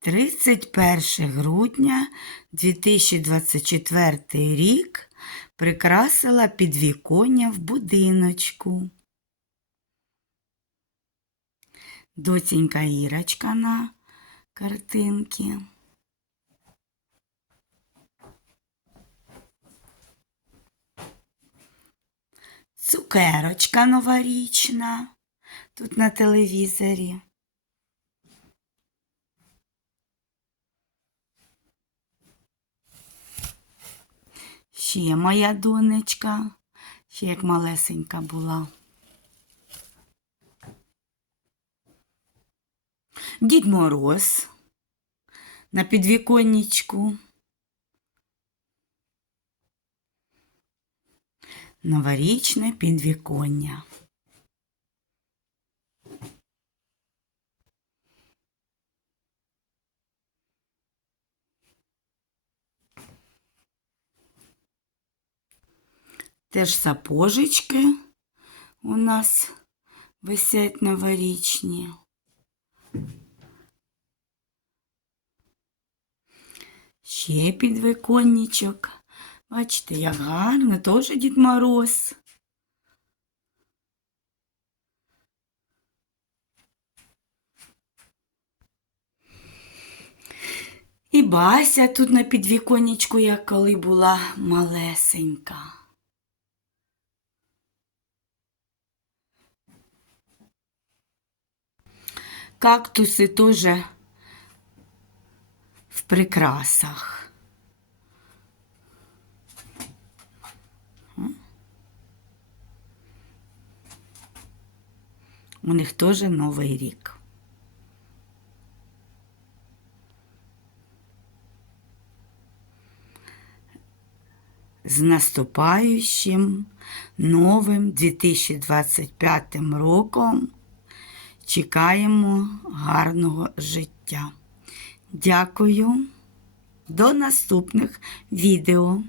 31 грудня 2024 рік прикрасила підвіконня в будиночку. Доцінька Ірочка на картинці. Цукерочка новорічна тут на телевізорі. Ще моя донечка, ще як малесенька була. Дід Мороз на підвіконничку. Новорічне підвіконня. Теж сапожечки у нас висять новорічні. Ще підвиконничок. Бачите, як гарно, теж Дід Мороз. І Бася тут на підвіконничку, як коли була малесенька. Кактуси теж в прикрасах. У них теж Новий рік. З наступаючим новим 2025 роком чекаємо гарного життя. Дякую. До наступних відео.